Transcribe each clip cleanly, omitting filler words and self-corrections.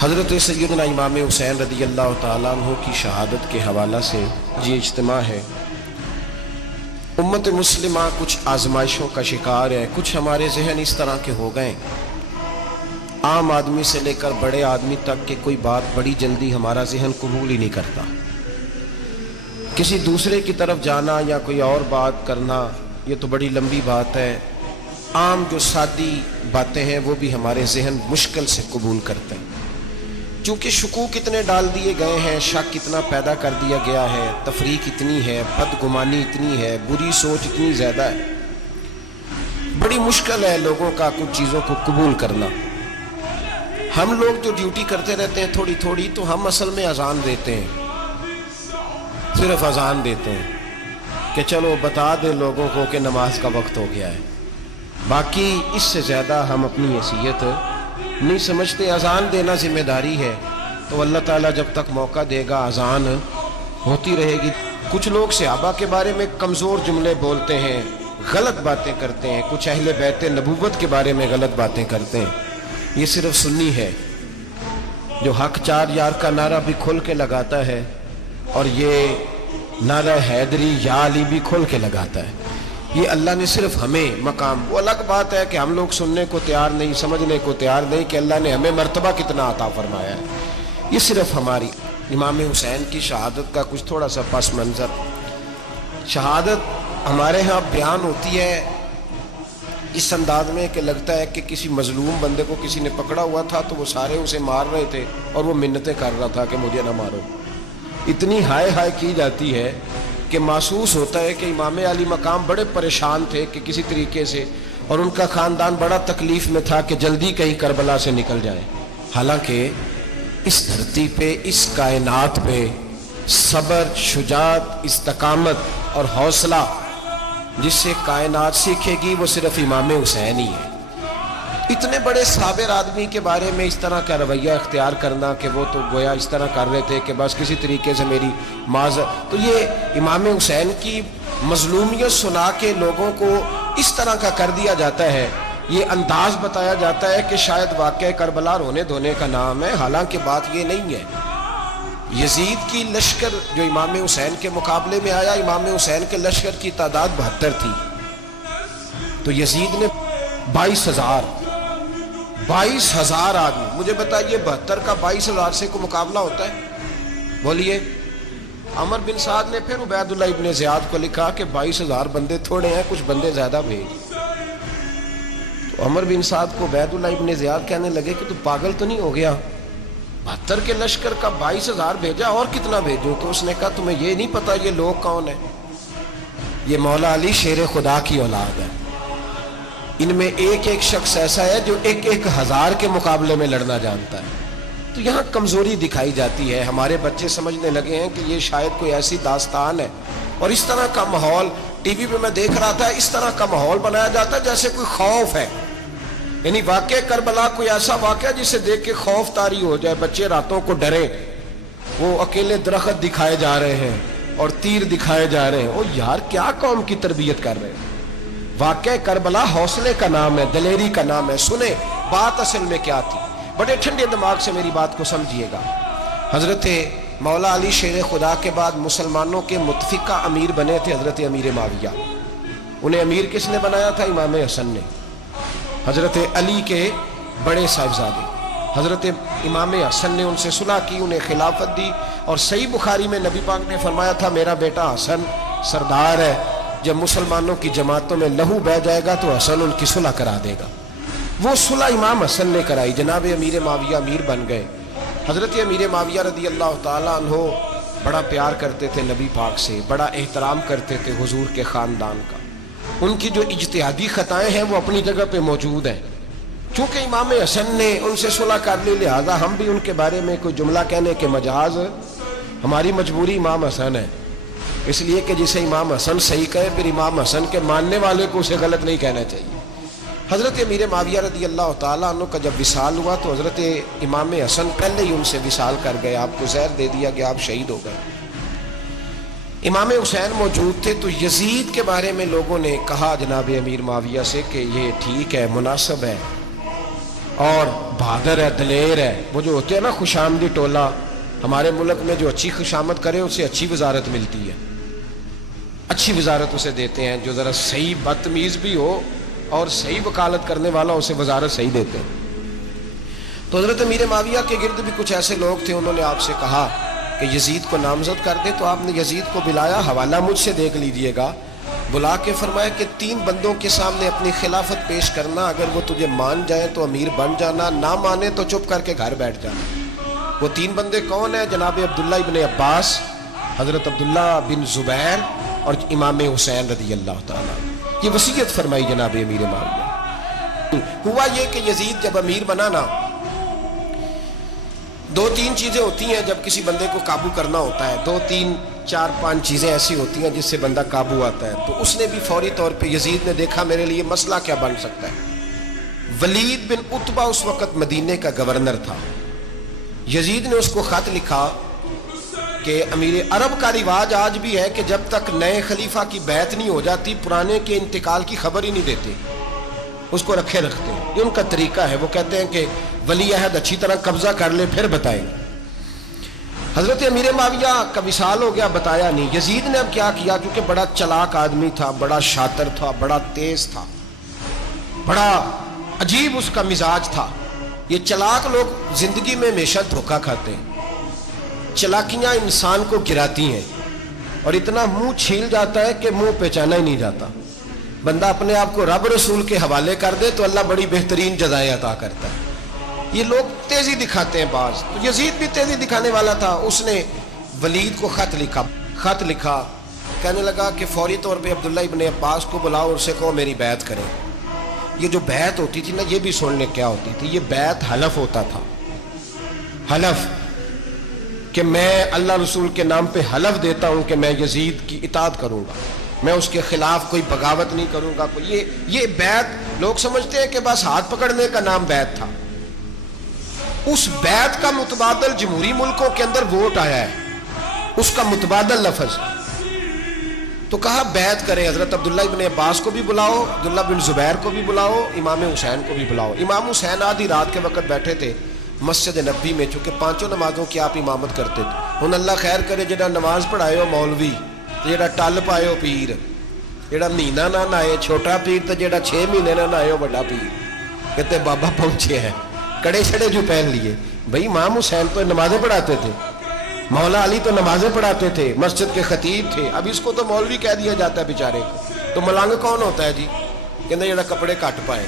حضرت سیدنا امام حسین رضی اللہ تعالیٰ عنہ کی شہادت کے حوالہ سے یہ اجتماع ہے۔ امت مسلمہ کچھ آزمائشوں کا شکار ہے۔ کچھ ہمارے ذہن اس طرح کے ہو گئے، عام آدمی سے لے کر بڑے آدمی تک کہ کوئی بات بڑی جلدی ہمارا ذہن قبول ہی نہیں کرتا۔ کسی دوسرے کی طرف جانا یا کوئی اور بات کرنا یہ تو بڑی لمبی بات ہے۔ عام جو سادی باتیں ہیں وہ بھی ہمارے ذہن مشکل سے قبول کرتے ہیں، چونکہ شکوک اتنے ڈال دیے گئے ہیں، شک اتنا پیدا کر دیا گیا ہے، تفریق اتنی ہے، بدگمانی اتنی ہے، بری سوچ اتنی زیادہ ہے، بڑی مشکل ہے لوگوں کا کچھ چیزوں کو قبول کرنا۔ ہم لوگ جو ڈیوٹی کرتے رہتے ہیں تھوڑی تھوڑی، تو ہم اصل میں اذان دیتے ہیں، صرف اذان دیتے ہیں کہ چلو بتا دے لوگوں کو کہ نماز کا وقت ہو گیا ہے، باقی اس سے زیادہ ہم اپنی حیثیت نہیں سمجھتے۔ اذان دینا ذمہ داری ہے، تو اللہ تعالیٰ جب تک موقع دے گا اذان ہوتی رہے گی۔ کچھ لوگ صحابہ کے بارے میں کمزور جملے بولتے ہیں، غلط باتیں کرتے ہیں، کچھ اہل بیت نبوت کے بارے میں غلط باتیں کرتے ہیں۔ یہ صرف سنی ہے جو حق چار یار کا نعرہ بھی کھل کے لگاتا ہے، اور یہ نعرہ حیدری یا علی بھی کھل کے لگاتا ہے۔ یہ اللہ نے صرف ہمیں مقام، وہ الگ بات ہے کہ ہم لوگ سننے کو تیار نہیں، سمجھنے کو تیار نہیں کہ اللہ نے ہمیں مرتبہ کتنا عطا فرمایا ہے۔ یہ صرف ہماری امام حسین کی شہادت کا کچھ تھوڑا سا پس منظر۔ شہادت ہمارے ہاں بیان ہوتی ہے اس انداز میں کہ لگتا ہے کہ کسی مظلوم بندے کو کسی نے پکڑا ہوا تھا تو وہ سارے اسے مار رہے تھے اور وہ منتیں کر رہا تھا کہ مجھے نہ مارو۔ اتنی ہائے ہائے کی جاتی ہے کہ محسوس ہوتا ہے کہ امام علی مقام بڑے پریشان تھے کہ کسی طریقے سے، اور ان کا خاندان بڑا تکلیف میں تھا کہ جلدی کہیں کربلا سے نکل جائے۔ حالانکہ اس دھرتی پہ، اس کائنات پہ صبر، شجاعت، استقامت اور حوصلہ جس سے کائنات سیکھے گی وہ صرف امام حسین ہی ہے۔ اتنے بڑے صابر آدمی کے بارے میں اس طرح کا رویہ اختیار کرنا کہ وہ تو گویا اس طرح کر رہے تھے کہ بس کسی طریقے سے میری معذرت، تو یہ امام حسین کی مظلومیت سنا کے لوگوں کو اس طرح کا کر دیا جاتا ہے، یہ انداز بتایا جاتا ہے کہ شاید واقعہ کربلا رونے دھونے کا نام ہے، حالانکہ بات یہ نہیں ہے۔ یزید کی لشکر جو امام حسین کے مقابلے میں آیا، امام حسین کے لشکر کی تعداد 72 تھی، تو یزید نے 22,000 آدمی، مجھے بتائیے 72 کا 22,000 سے کوئی مقابلہ ہوتا ہے؟ بولیے۔ عمر بن سعد نے پھر عبید اللہ ابن زیاد کو لکھا کہ 22,000 بندے تھوڑے ہیں، کچھ بندے زیادہ بھیج۔ تو عمر بن سعد کو عبید اللہ ابن زیاد کہنے لگے کہ تو پاگل تو نہیں ہو گیا، 72 کے لشکر کا 22,000 بھیجا، اور کتنا بھیجوں؟ تو اس نے کہا تمہیں یہ نہیں پتا یہ لوگ کون ہیں؟ یہ مولا علی شیر خدا کی اولاد ہے، ان میں ایک ایک شخص ایسا ہے جو 1,000 کے مقابلے میں لڑنا جانتا ہے۔ تو یہاں کمزوری دکھائی جاتی ہے، ہمارے بچے سمجھنے لگے ہیں کہ یہ شاید کوئی ایسی داستان ہے، اور اس طرح کا ماحول ٹی وی پہ میں دیکھ رہا تھا، اس طرح کا ماحول بنایا جاتا ہے جیسے کوئی خوف ہے، یعنی واقعہ کربلا کوئی ایسا واقعہ جسے دیکھ کے خوف طاری ہو جائے، بچے راتوں کو ڈرے، وہ اکیلے درخت دکھائے جا رہے ہیں اور تیر دکھائے جا رہے ہیں۔ او یار کیا قوم کی تربیت کر رہے ہیں؟ واقعہ کربلا حوصلے کا نام ہے، دلیری کا نام ہے۔ سنیں بات اصل میں کیا تھی، بڑے ٹھنڈے دماغ سے میری بات کو سمجھیے گا۔ حضرت مولا علی شیر خدا کے بعد مسلمانوں کے متفقہ امیر بنے تھے حضرت امیر معاویہ۔ انہیں امیر کس نے بنایا تھا؟ امام حسن نے، حضرت علی کے بڑے صاحبزادے۔ حضرت امام حسن نے ان سے صلح کی، انہیں خلافت دی، اور صحیح بخاری میں نبی پاک نے فرمایا تھا میرا بیٹا حسن سردار ہے، جب مسلمانوں کی جماعتوں میں لہو بہہ جائے گا تو حسن ان کی صلح کرا دے گا۔ وہ صلح امام حسن نے کرائی، جناب امیر معاویہ امیر بن گئے۔ حضرت امیر معاویہ رضی اللہ تعالیٰ عنہ بڑا پیار کرتے تھے نبی پاک سے، بڑا احترام کرتے تھے حضور کے خاندان کا۔ ان کی جو اجتہادی خطائیں ہیں وہ اپنی جگہ پہ موجود ہیں، چونکہ امام حسن نے ان سے صلح کر لی، لہذا ہم بھی ان کے بارے میں کوئی جملہ کہنے کے مجاز، ہماری مجبوری امام حسن ہے، اس لیے کہ جسے امام حسن صحیح کہے پھر امام حسن کے ماننے والے کو اسے غلط نہیں کہنا چاہیے۔ حضرت امیر معاویہ رضی اللہ تعالیٰ عنہ کا جب وصال ہوا تو حضرت امام حسن پہلے ہی ان سے وصال کر گئے، آپ کو زہر دے دیا گیا، آپ شہید ہو گئے۔ امام حسین موجود تھے، تو یزید کے بارے میں لوگوں نے کہا جناب امیر معاویہ سے کہ یہ ٹھیک ہے، مناسب ہے، اور بہادر ہے، دلیر ہے. وہ جو ہوتے ہیں نا خوش آمدی ٹولہ، ہمارے ملک میں جو اچھی خوشامد کرے اسے اچھی وزارت ملتی ہے، اچھی وزارت اسے دیتے ہیں. جو ذرا صحیح بدتمیز بھی ہو اور صحیح وکالت کرنے والا اسے وزارت صحیح دیتے ہیں. تو حضرت امیر معاویہ کے گرد بھی کچھ ایسے لوگ تھے، انہوں نے آپ سے کہا کہ یزید کو نامزد کر دے. تو آپ نے یزید کو بلایا، حوالہ مجھ سے دیکھ لیجئے گا. بلا کے فرمایا کہ 3 بندوں کے سامنے اپنی خلافت پیش کرنا، اگر وہ تجھے مان جائیں تو امیر بن جانا، نہ مانے تو چپ کر کے گھر بیٹھ جانا. وہ 3 بندے کون ہیں؟ جناب عبداللہ ابن عباس، حضرت عبداللہ بن زبیر اور امام حسین رضی اللہ تعالیٰ. یہ وصیت فرمائی جناب امیر معاویہ. ہوا یہ کہ یزید جب امیر بنا نا، 2-3 چیزیں ہوتی ہیں جب کسی بندے کو قابو کرنا ہوتا ہے، 2-3-4-5 چیزیں ایسی ہوتی ہیں جس سے بندہ قابو آتا ہے. تو اس نے بھی فوری طور پہ، یزید نے دیکھا میرے لیے مسئلہ کیا بن سکتا ہے. ولید بن عتبہ اس وقت مدینے کا گورنر تھا. یزید نے اس کو خط لکھا کہ امیر عرب کا رواج آج بھی ہے کہ جب تک نئے خلیفہ کی بیعت نہیں ہو جاتی پرانے کے انتقال کی خبر ہی نہیں دیتے، اس کو رکھے رکھتے ہیں. یہ ان کا طریقہ ہے. وہ کہتے ہیں کہ ولی عہد اچھی طرح قبضہ کر لے پھر بتائیں. حضرت امیر معاویہ کا وصال ہو گیا، بتایا نہیں. یزید نے اب کیا کیا، کیونکہ بڑا چلاک آدمی تھا، بڑا شاطر تھا، بڑا تیز تھا، بڑا عجیب اس کا مزاج تھا. یہ چلاک لوگ زندگی میں ہمیشہ دھوکہ کھاتے ہیں. چلاکیاں انسان کو گراتی ہیں اور اتنا منہ چھیل جاتا ہے کہ منہ پہچانا ہی نہیں جاتا. بندہ اپنے آپ کو رب رسول کے حوالے کر دے تو اللہ بڑی بہترین جزائیں عطا کرتا ہے. یہ لوگ تیزی دکھاتے ہیں بعض. تو یزید بھی تیزی دکھانے والا تھا. اس نے ولید کو خط لکھا کہنے لگا کہ فوری طور پہ عبداللہ ابن عباس کو بلاؤ اور اسے کہو میری بیعت کریں. یہ جو بیعت ہوتی تھی نا، یہ بھی سننے کیا ہوتی تھی. یہ بیعت حلف ہوتا تھا. حلف کہ میں اللہ رسول کے نام پہ حلف دیتا ہوں کہ میں یزید کی اطاعت کروں گا، میں اس کے خلاف کوئی بغاوت نہیں کروں گا. یہ بیعت لوگ سمجھتے ہیں کہ بس ہاتھ پکڑنے کا نام بیعت تھا. اس بیعت کا متبادل جمہوری ملکوں کے اندر ووٹ آیا ہے، اس کا متبادل لفظ. تو کہا بیعت کریں. حضرت عبداللہ ابن عباس کو بھی بلاؤ، عبداللہ بن زبیر کو بھی بلاؤ، امام حسین کو بھی بلاؤ. امام حسین آدھی رات کے وقت بیٹھے تھے مسجد نبوی میں، چونکہ 5 نمازوں کی آپ امامت کرتے تھے. ہن اللہ خیر کرے جڑا نماز پڑھائے ہو مولوی، جڑا ٹل پائے ہو پیر، جڑا مہینہ نہ نہائے چھوٹا پیر، تو جڑا 6 مہینے نہ نہائے ہو بڑا پیر. کہتے بابا پہنچے ہیں، کڑے چھڑے جو پہن لیے. بھائی امام حسین تو نمازیں پڑھاتے تھے، مولا علی تو نمازیں پڑھاتے تھے، مسجد کے خطیب تھے. اب اس کو تو مولوی کہہ دیا جاتا ہے بیچارے کو. تو ملنگ کون ہوتا ہے جی؟ کہتے جڑا کپڑے کٹ پائے.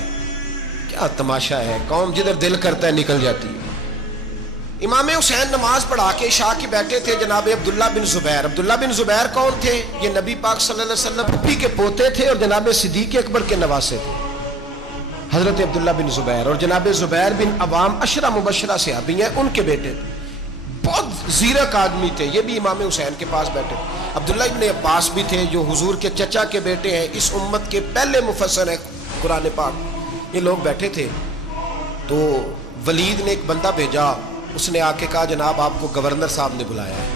کیا تماشا ہے، قوم جدھر دل کرتا ہے نکل جاتی ہے. امام حسین نماز پڑھا کے عشاء کی بیٹھے تھے جناب عبداللہ بن زبیر. عبداللہ بن زبیر کون تھے؟ یہ نبی پاک صلی اللہ علیہ وسلم پھپھی کے پوتے تھے اور جناب صدیق اکبر کے نواسے تھے. حضرت عبداللہ بن زبیر اور جناب زبیر بن عوام عشرہ مبشرہ صحابی ہیں، ان کے بیٹے تھے. بہت زیرک آدمی تھے. یہ بھی امام حسین کے پاس بیٹھے. عبداللہ ابن عباس بھی تھے جو حضور کے چچا کے بیٹے ہیں، اس امت کے پہلے مفسر ہیں قرآن پاک. یہ لوگ بیٹھے تھے. تو ولید نے ایک بندہ بھیجا، اس نے آ کے کہا جناب آپ کو گورنر صاحب نے بلایا ہے.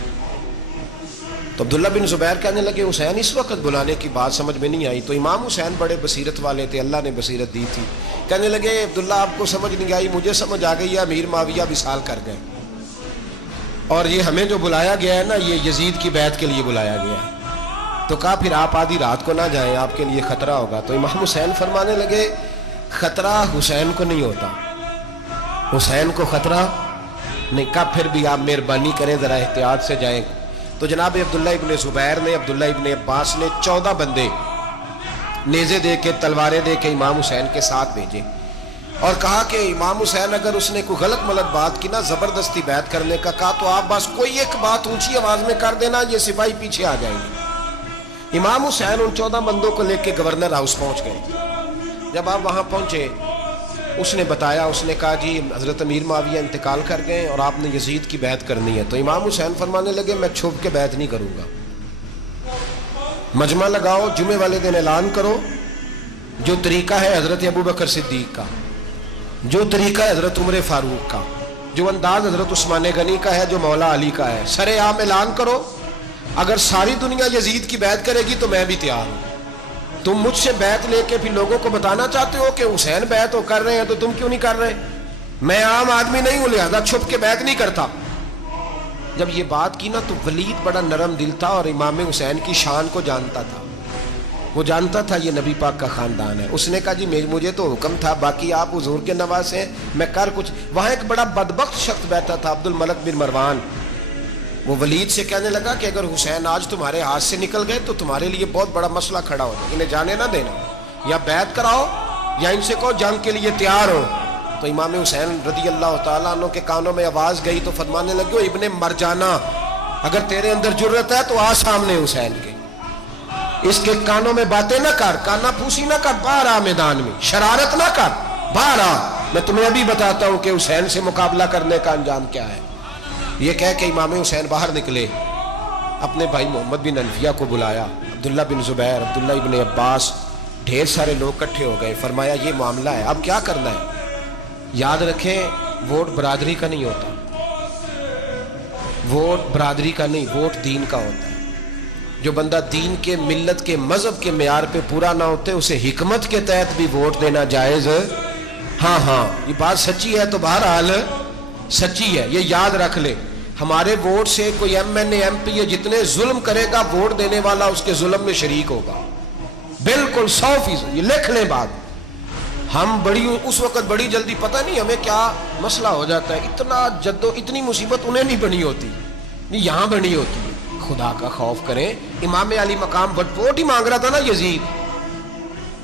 تو عبداللہ بن زبیر کہنے لگے حسین اس وقت بلانے کی بات سمجھ میں نہیں آئی. تو امام حسین بڑے بصیرت والے تھے، اللہ نے بصیرت دی تھی. کہنے لگے عبداللہ آپ کو سمجھ نہیں آئی، مجھے سمجھ آ گئی ہے، امیر معاویہ وصال کر گئے اور یہ ہمیں جو بلایا گیا ہے نا، یہ یزید کی بیعت کے لیے بلایا گیا ہے. تو کہا پھر آپ آدھی رات کو نہ جائیں، آپ کے لیے خطرہ ہوگا. تو امام حسین فرمانے لگے خطرہ حسین کو نہیں ہوتا، حسین کو خطرہ نہیں. کہا پھر بھی آپ مہربانی کریں ذرا احتیاط سے جائیں. تو جناب عبداللہ ابن زبیر نے، عبداللہ ابن عباس نے 14 بندے نیزے دے کے، تلواریں دے کے امام حسین کے ساتھ بھیجے اور کہا کہ امام حسین اگر اس نے کوئی غلط ملت بات کی نا، زبردستی بیعت کرنے کا کہا، تو آپ بس کوئی ایک بات اونچی آواز میں کر دینا، یہ سپاہی پیچھے آ جائیں گے. امام حسین ان 14 بندوں کو لے کے گورنر ہاؤس پہنچ گئے. جب آپ وہاں پہنچے اس نے بتایا، اس نے کہا جی حضرت امیر معاویہ انتقال کر گئے اور آپ نے یزید کی بیعت کرنی ہے. تو امام حسین فرمانے لگے میں چھپ کے بیعت نہیں کروں گا. مجمع لگاؤ، جمعے والے دن اعلان کرو. جو طریقہ ہے حضرت ابوبکر صدیق کا، جو طریقہ ہے حضرت عمر فاروق کا، جو انداز حضرت عثمان غنی کا ہے، جو مولا علی کا ہے، سر عام اعلان کرو. اگر ساری دنیا یزید کی بیعت کرے گی تو میں بھی تیار ہوں. تم مجھ سے بیعت لے کے پھر لوگوں کو بتانا چاہتے ہو کہ حسین بیعت کر رہے ہیں تو تم کیوں نہیں کر رہے؟ میں عام آدمی نہیں ہوں لہذا چھپ کے بیعت نہیں کرتا. جب یہ بات کی نا تو ولید بڑا نرم دل تھا اور امام حسین کی شان کو جانتا تھا. وہ جانتا تھا یہ نبی پاک کا خاندان ہے. اس نے کہا جی مجھے تو حکم تھا، باقی آپ حضور کے نواز ہیں، میں کر کچھ. وہاں ایک بڑا بدبخت شخص بیٹھا تھا، عبد الملک بن مروان. وہ ولید سے کہنے لگا کہ اگر حسین آج تمہارے ہاتھ سے نکل گئے تو تمہارے لیے بہت بڑا مسئلہ کھڑا ہو جائے. انہیں جانے نہ دینا، یا بیعت کراؤ یا ان سے کہو جنگ کے لیے تیار ہو. تو امام حسین رضی اللہ تعالیٰ عنہ کے کانوں میں آواز گئی تو فرمانے لگے ابن مرجانہ، اگر تیرے اندر جرت ہے تو آ سامنے حسین کے، اس کے کانوں میں باتیں نہ کر، کانا پھوسی نہ کر، باہر آ میدان میں، شرارت نہ کر، باہر آ، میں تمہیں ابھی بتاتا ہوں کہ حسین سے مقابلہ کرنے کا انجام کیا ہے. یہ کہہ کہ امام حسین باہر نکلے، اپنے بھائی محمد بن انفیہ کو بلایا، عبداللہ بن زبیر، عبداللہ ابن عباس، ڈھیر سارے لوگ اکٹھے ہو گئے. فرمایا یہ معاملہ ہے، اب کیا کرنا ہے. یاد رکھیں ووٹ برادری کا نہیں ہوتا، ووٹ برادری کا نہیں، ووٹ دین کا ہوتا ہے. جو بندہ دین کے، ملت کے، مذہب کے معیار پہ پورا نہ ہوتے اسے حکمت کے تحت بھی ووٹ دینا جائز. ہاں یہ بات سچی ہے تو بہرحال سچی ہے، یہ یاد رکھ لے. ہمارے ووٹ سے کوئی ایم این اے، ایم پی اے جتنے ظلم کرے گا، ووٹ دینے والا اس کے ظلم میں شریک ہوگا، بالکل 100%. یہ لکھ لیں بات. ہم اس وقت بڑی جلدی، پتہ نہیں ہمیں کیا مسئلہ ہو جاتا ہے، اتنا اتنی مصیبت انہیں نہیں بنی ہوتی، نہیں یہاں بنی ہوتی ہے. خدا کا خوف کریں. امام علی مقام ووٹ ہی مانگ رہا تھا نا یزید،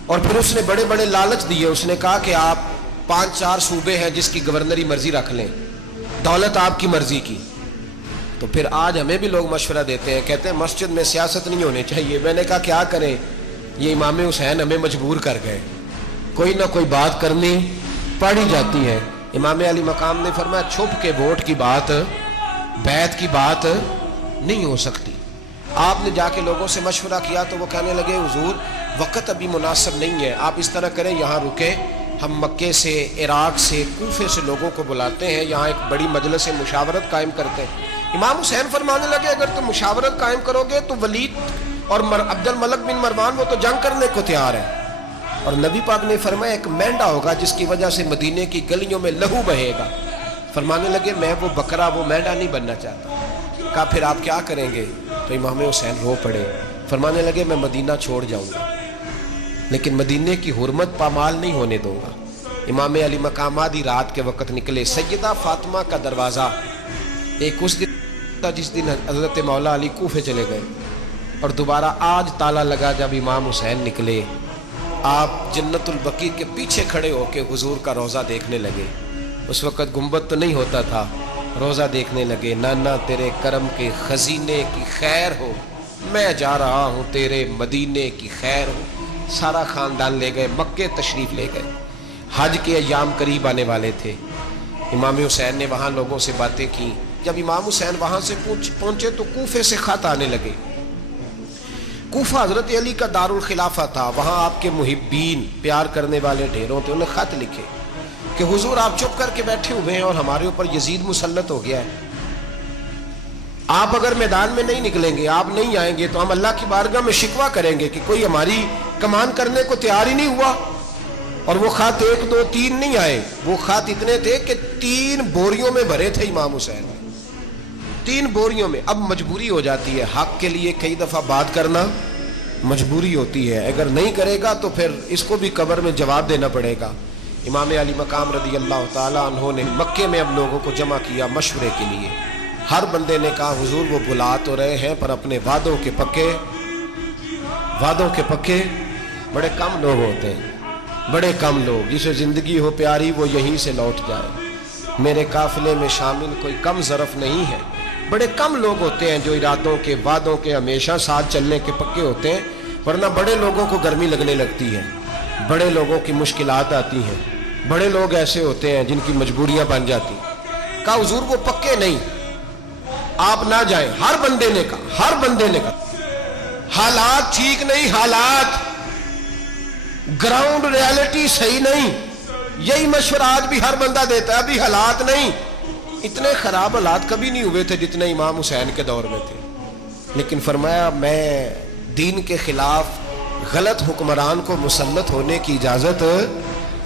اور پھر اس نے بڑے بڑے لالچ دیے. اس نے کہا کہ آپ 5-4 صوبے ہیں جس کی گورنری مرضی رکھ لیں، دولت آپ کی مرضی کی. تو پھر آج ہمیں بھی لوگ مشورہ دیتے ہیں، کہتے ہیں مسجد میں سیاست نہیں ہونی چاہیے. میں نے کہا کیا کریں، یہ امام حسین ہمیں مجبور کر گئے، کوئی نہ کوئی بات کرنی پڑ ہی جاتی ہے. امام علی مقام نے فرمایا چھپ کے ووٹ کی بات، بیعت کی بات نہیں ہو سکتی. آپ نے جا کے لوگوں سے مشورہ کیا تو وہ کہنے لگے حضور وقت ابھی مناسب نہیں ہے، آپ اس طرح کریں یہاں رکیں، ہم مکے سے، عراق سے، کوفے سے لوگوں کو بلاتے ہیں، یہاں ایک بڑی مجلس مشاورت قائم کرتے ہیں. امام حسین فرمانے لگے اگر تم مشاورت قائم کرو گے تو ولید اور عبد الملک بن مروان وہ تو جنگ کرنے کو تیار ہے، اور نبی پاک نے فرمایا ایک مینڈا ہوگا جس کی وجہ سے مدینے کی گلیوں میں لہو بہے گا. فرمانے لگے میں وہ بکرا، وہ مینڈا نہیں بننا چاہتا. کہا پھر آپ کیا کریں گے؟ تو امام حسین رو پڑے. فرمانے لگے میں مدینہ چھوڑ جاؤں گا لیکن مدینے کی حرمت پامال نہیں ہونے دوں گا. امام علی مقام آدھی رات کے وقت نکلے. سیدہ فاطمہ کا دروازہ ایک اس دن تھا جس دن حضرت مولا علی کوفے چلے گئے، اور دوبارہ آج تالا لگا جب امام حسین نکلے. آپ جنت البقیع کے پیچھے کھڑے ہو کے حضور کا روضہ دیکھنے لگے. اس وقت گنبد تو نہیں ہوتا تھا، روضہ دیکھنے لگے. نانا تیرے کرم کے خزینے کی خیر ہو، میں جا رہا ہوں تیرے مدینے کی خیر ہو. سارا خاندان لے گئے، مکے تشریف لے گئے. حج کے ایام قریب آنے والے تھے. امام حسین نے وہاں لوگوں سے باتیں کی. جب امام حسین وہاں سے پہنچے تو کوفے سے خط آنے لگے. کوفہ حضرت علی کا دار الخلافہ تھا، وہاں آپ کے محبین، پیار کرنے والے ڈھیروں تھے. انہیں خط لکھے کہ حضور آپ چپ کر کے بیٹھے ہوئے ہیں اور ہمارے اوپر یزید مسلط ہو گیا ہے. آپ اگر میدان میں نہیں نکلیں گے، آپ نہیں آئیں گے تو ہم اللہ کی بارگاہ میں شکوہ کریں گے کہ کوئی ہماری کمان کرنے کو تیار ہی نہیں ہوا. اور وہ خط 1 2 3 نہیں آئے، وہ خط اتنے تھے کہ 3 بوریوں میں بھرے تھے امام حسین، 3 بوریوں میں. اب مجبوری ہو جاتی ہے، حق کے لیے کئی دفعہ بات کرنا مجبوری ہوتی ہے. اگر نہیں کرے گا تو پھر اس کو بھی قبر میں جواب دینا پڑے گا. امام علی مقام رضی اللہ تعالیٰ عنہ نے مکے میں اب لوگوں کو جمع کیا مشورے کے لیے. ہر بندے نے کہا حضور وہ بلا تو رہے ہیں پر اپنے وعدوں کے پکے بڑے کم لوگ ہوتے ہیں، بڑے کم لوگ. جسے زندگی ہو پیاری وہ یہیں سے لوٹ جائے. میرے قافلے میں شامل کوئی کم ظرف نہیں ہے. بڑے کم لوگ ہوتے ہیں جو ارادوں کے، وعدوں کے ہمیشہ ساتھ چلنے کے پکے ہوتے ہیں، ورنہ بڑے لوگوں کو گرمی لگنے لگتی ہے، بڑے لوگوں کی مشکلات آتی ہیں. بڑے لوگ ایسے ہوتے ہیں جن کی مجبوریاں بن جاتی. کہا حضور وہ پکے نہیں، آپ نہ جائیں. ہر بندے نے کہا حالات ٹھیک نہیں، حالات گراؤنڈ ریالٹی صحیح نہیں. یہی مشورہ آج بھی ہر بندہ دیتا ہے، ابھی حالات نہیں. اتنے خراب حالات کبھی نہیں ہوئے تھے جتنے امام حسین کے دور میں تھے. لیکن فرمایا میں دین کے خلاف غلط حکمران کو مسلط ہونے کی اجازت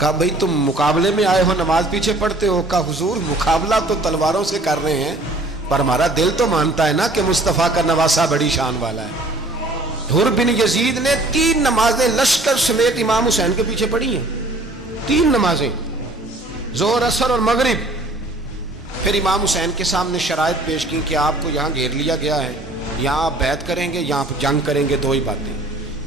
کہا بھئی تم مقابلے میں آئے ہو نماز پیچھے پڑھتے ہو؟ کہا حضور مقابلہ تو تلواروں سے کر رہے ہیں پر ہمارا دل تو مانتا ہے نا کہ مصطفیٰ کا نواسہ بڑی شان والا ہے۔ حر بن یزید نے 3 نمازیں لشکر سمیت امام حسین کے پیچھے پڑھی ہیں، 3 نمازیں، ظہر اثر اور مغرب۔ پھر امام حسین کے سامنے شرائط پیش کی کہ آپ کو یہاں گھیر لیا گیا ہے، یہاں آپ بیعت کریں گے، یہاں آپ جنگ کریں گے، 2 ہی باتیں۔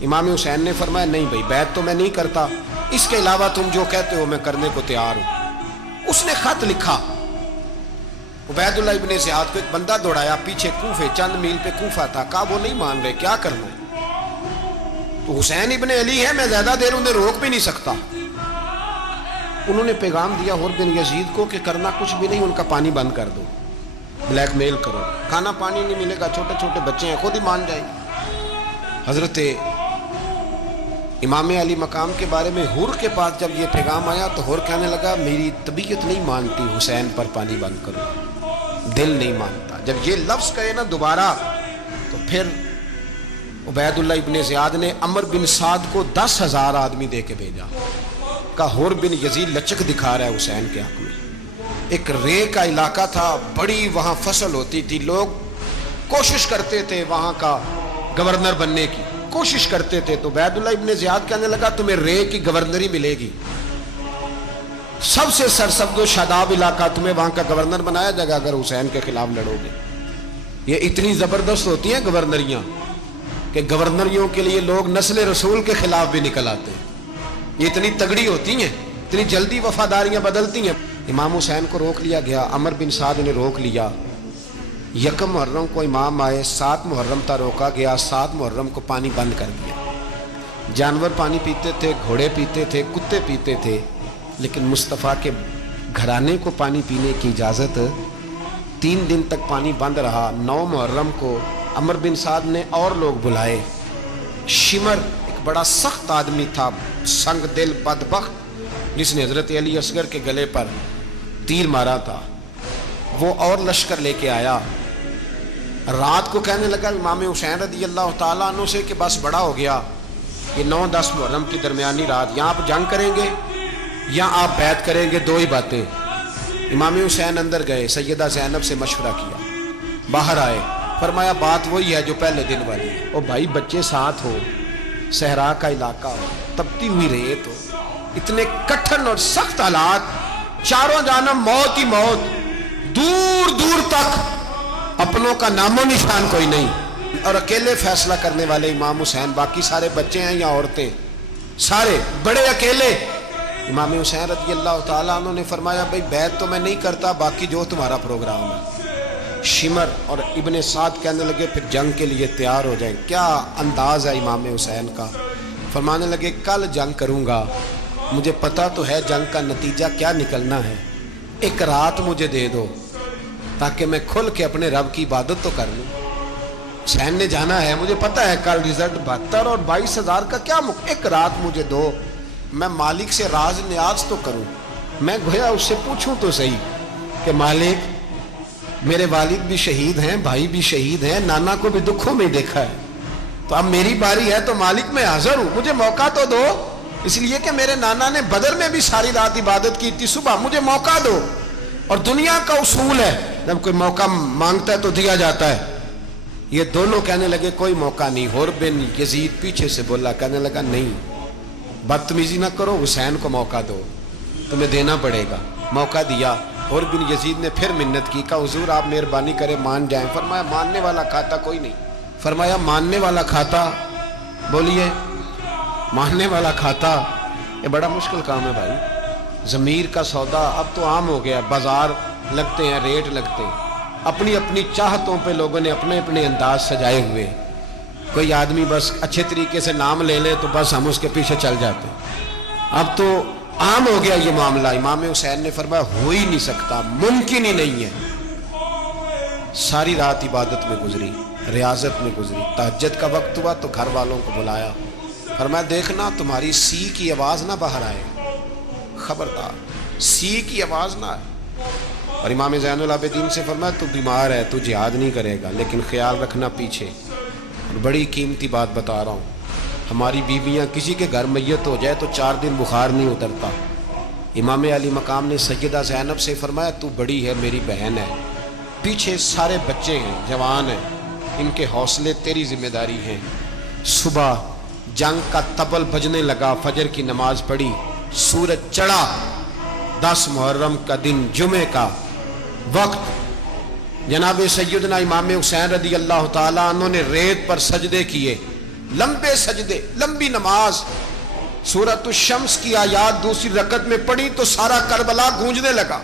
امام حسین نے فرمایا نہیں بھائی بیعت تو میں نہیں کرتا، اس کے علاوہ تم جو کہتے ہو میں کرنے کو تیار ہوں۔ اس نے خط لکھا، عبید اللہ ابن زیاد کو ایک بندہ دوڑایا پیچھے، کوفے چند میل پہ کوفہ تھا، کہا وہ نہیں مان رہے، کیا کرنا ہے؟ تو حسین ابن علی ہے، میں زیادہ دیر انہیں روک بھی نہیں سکتا۔ انہوں نے پیغام دیا حر بن یزید کو کہ کرنا کچھ بھی نہیں، ان کا پانی بند کر دو، بلیک میل کرو، کھانا پانی نہیں ملے گا، چھوٹے چھوٹے بچے ہیں، خود ہی مان جائیں گے۔ حضرت امام علی مقام کے بارے میں حر کے پاس جب یہ پیغام آیا تو حر کہنے لگا میری طبیعت نہیں مانتی حسین پر پانی بند کرو، دل نہیں مانتا۔ جب یہ لفظ کہے نا دوبارہ تو پھر عبید اللہ ابن زیاد نے عمر بن سعد کو 10,000 آدمی دے کے بھیجا، کہا حر بن یزید لچک دکھا رہا ہے حسین کے حق میں۔ ایک رے کا علاقہ تھا، بڑی وہاں فصل ہوتی تھی، لوگ کوشش کرتے تھے وہاں کا گورنر بننے کی، کوشش کرتے تھے۔ تو عبید اللہ ابن زیاد کہنے لگا تمہیں رے کی گورنری ملے گی، سب سے سرسبز و شاداب علاقہ، تمہیں وہاں کا گورنر بنایا جائے گا اگر حسین کے خلاف لڑو گے۔ یہ اتنی زبردست ہوتی ہیں گورنریاں کہ گورنریوں کے لیے لوگ نسل رسول کے خلاف بھی نکل آتے ہیں، یہ اتنی تگڑی ہوتی ہیں، اتنی جلدی وفاداریاں بدلتی ہیں۔ امام حسین کو روک لیا گیا، عمر بن سعد نے روک لیا۔ 1 محرم کو امام آئے، 7 محرم تا روکا گیا، 7 محرم کو پانی بند کر دیا۔ جانور پانی پیتے تھے، گھوڑے پیتے تھے، کتے پیتے تھے، لیکن مصطفیٰ کے گھرانے کو پانی پینے کی اجازت، 3 دن تک پانی بند رہا۔ 9 محرم کو عمر بن سعد نے اور لوگ بلائے۔ شمر ایک بڑا سخت آدمی تھا، سنگ دل بدبخت، جس نے حضرت علی اصغر کے گلے پر تیر مارا تھا، وہ اور لشکر لے کے آیا۔ رات کو کہنے لگا امام حسین رضی اللہ تعالیٰ عنہ سے کہ بس بڑا ہو گیا، یہ 9-10 محرم کی درمیانی رات، یہاں آپ جنگ کریں گے یا آپ بیعت کریں گے، 2 ہی باتیں۔ امام حسین اندر گئے، سیدہ زینب سے مشورہ کیا، باہر آئے، فرمایا بات وہی ہے جو پہلے دن والی ہے۔ او بھائی بچے ساتھ ہو، صحرا کا علاقہ ہو، تپتی ہوئی ریت ہو، اتنے کٹھن اور سخت حالات، چاروں جانب موت ہی موت، دور دور تک اپنوں کا نام و نشان کوئی نہیں، اور اکیلے فیصلہ کرنے والے امام حسین، باقی سارے بچے ہیں یا عورتیں، سارے بڑے اکیلے۔ امام حسین رضی اللہ تعالیٰ عنہ نے فرمایا بھئی بیعت تو میں نہیں کرتا، باقی جو تمہارا پروگرام ہے۔ شمر اور ابن سعد کہنے لگے پھر جنگ کے لیے تیار ہو جائیں۔ کیا انداز ہے امام حسین کا، فرمانے لگے کل جنگ کروں گا، مجھے پتا تو ہے جنگ کا نتیجہ کیا نکلنا ہے، ایک رات مجھے دے دو تاکہ میں کھل کے اپنے رب کی عبادت تو کر لوں۔ حسین نے جانا ہے، مجھے پتا ہے کل رزلٹ 72 اور 22,000 کا کیا ایک رات مجھے دو، میں مالک سے راز نیاز تو کروں، میں گویا اس سے پوچھوں تو صحیح کہ مالک میرے والد بھی شہید ہیں، بھائی بھی شہید ہیں، نانا کو بھی دکھوں میں دیکھا ہے، تو اب میری باری ہے تو مالک میں حاضر ہوں، مجھے موقع تو دو، اس لیے کہ میرے نانا نے بدر میں بھی ساری رات عبادت کی تھی، صبح مجھے موقع دو۔ اور دنیا کا اصول ہے جب کوئی موقع مانگتا ہے تو دیا جاتا ہے۔ یہ دونوں کہنے لگے کوئی موقع نہیں۔ حر بن یزید پیچھے سے بولا، کہنے لگا نہیں بدتمیزی نہ کرو، حسین کو موقع دو، تمہیں دینا پڑے گا۔ موقع دیا۔ حر بن یزید نے پھر منت کی، کہا حضور آپ مہربانی کرے مان جائیں۔ فرمایا ماننے والا کھاتا کوئی نہیں۔ فرمایا ماننے والا کھاتا، بولیے ماننے والا کھاتا، یہ بڑا مشکل کام ہے بھائی، ضمیر کا سودا اب تو عام ہو گیا، بازار لگتے ہیں، ریٹ لگتے ہیں، اپنی اپنی چاہتوں پہ لوگوں نے اپنے اپنے انداز سجائے ہوئے، کوئی آدمی بس اچھے طریقے سے نام لے لے تو بس ہم اس کے پیچھے چل جاتے ہیں، اب تو عام ہو گیا یہ معاملہ۔ امام حسین نے فرمایا ہو ہی نہیں سکتا، ممکن ہی نہیں ہے۔ ساری رات عبادت میں گزری، ریاضت میں گزری، تہجد کا وقت ہوا تو گھر والوں کو بلایا، فرمایا دیکھنا تمہاری سی کی آواز نہ باہر آئے، خبردار سی کی آواز نہ آئے۔ اور امام زین العابدین سے فرمایا تو بیمار ہے، تو جہاد نہیں کرے گا، لیکن خیال رکھنا پیچھے۔ اور بڑی قیمتی بات بتا رہا ہوں، ہماری بیویاں کسی کے گھر میت ہو جائے تو 4 دن بخار نہیں اترتا، امام علی مقام نے سیدہ زینب سے فرمایا تو بڑی ہے میری بہن ہے، پیچھے سارے بچے ہیں جوان ہیں، ان کے حوصلے تیری ذمہ داری ہیں۔ صبح جنگ کا طبل بجنے لگا، فجر کی نماز پڑھی، سورج چڑھا، 10 محرم کا دن جمعے کا وقت، جناب سیدنا امام حسین رضی اللہ تعالیٰ عنہ نے ریت پر سجدے کیے، لمبے سجدے، لمبی نماز، سورۃ الشمس کی آیات دوسری رکعت میں پڑھی تو سارا کربلا گونجنے لگا۔